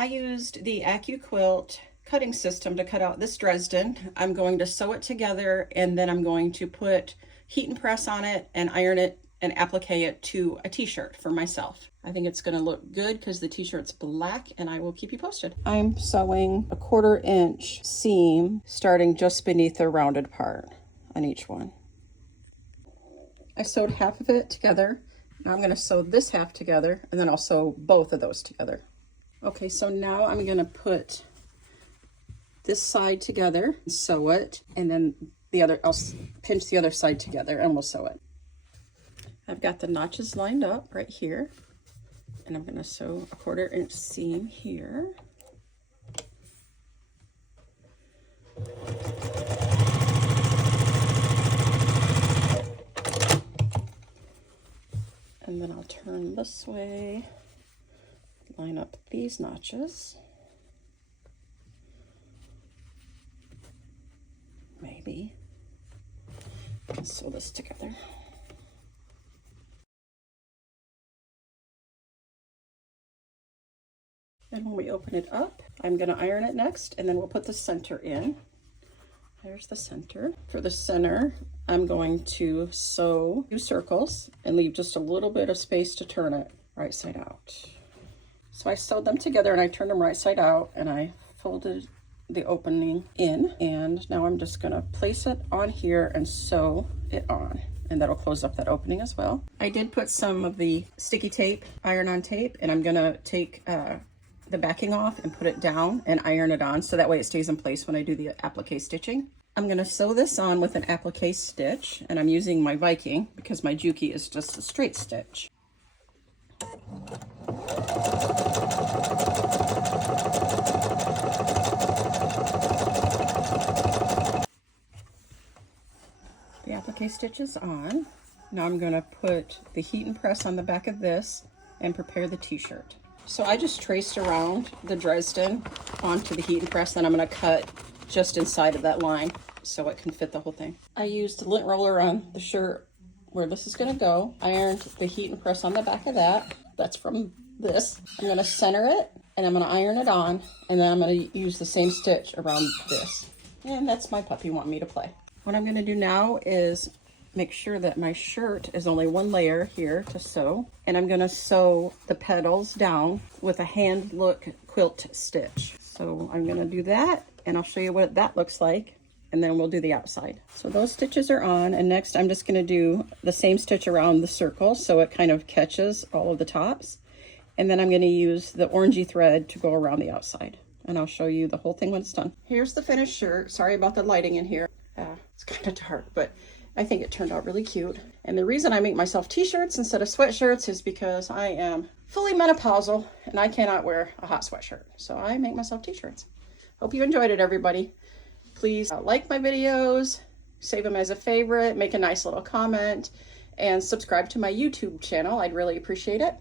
I used the Accuquilt cutting system to cut out this Dresden. I'm going to sew it together, and then I'm going to put heat and press on it and iron it and applique it to a t-shirt for myself. I think it's going to look good because the t-shirt's black, and I will keep you posted. I'm sewing a 1/4 inch seam starting just beneath the rounded part on each one. I sewed half of it together. Now I'm going to sew this half together, and then I'll sew both of those together. Okay, so now I'm going to put this side together and sew it, and then the other, I'll pinch the other side together and we'll sew it. I've got the notches lined up right here, and I'm going to sew a 1/4 inch seam here. And then I'll turn this way, line up these notches. Maybe. Let's sew this together. And when we open it up, I'm going to iron it next, and then we'll put the center in. There's the center. For the center, I'm going to sew 2 circles and leave just a little bit of space to turn it right side out. So I sewed them together and I turned them right side out, and I folded the opening in, and now I'm just going to place it on here and sew it on, and that'll close up that opening as well. I did put some of the sticky tape, iron-on tape, and I'm going to take the backing off and put it down and iron it on so that way it stays in place when I do the applique stitching. I'm going to sew this on with an applique stitch, and I'm using my Viking because my Juki is just a straight stitch. The applique stitch is on. Now I'm going to put the heat and press on the back of this and prepare the t-shirt. So I just traced around the Dresden onto the heat and press, then I'm going to cut just inside of that line so it can fit the whole thing. I used lint roller on the shirt where this is going to go. Ironed the heat and press on the back of that. That's from this. I'm going to center it, and I'm going to iron it on, and then I'm going to use the same stitch around this. And that's my puppy wanting me to play. What I'm going to do now is make sure that my shirt is only 1 layer here to sew, and I'm going to sew the petals down with a hand look quilt stitch. So I'm going to do that, and I'll show you what that looks like, and then we'll do the outside. So those stitches are on, and next I'm just going to do the same stitch around the circle so it kind of catches all of the tops, and then I'm going to use the orangey thread to go around the outside, and I'll show you the whole thing when it's done. Here's the finished shirt. Sorry about the lighting in here. It's kind of dark, but I think it turned out really cute. And the reason I make myself t-shirts instead of sweatshirts is because I am fully menopausal and I cannot wear a hot sweatshirt. So I make myself t-shirts. Hope you enjoyed it, everybody. Please like my videos, save them as a favorite, make a nice little comment, and subscribe to my YouTube channel. I'd really appreciate it.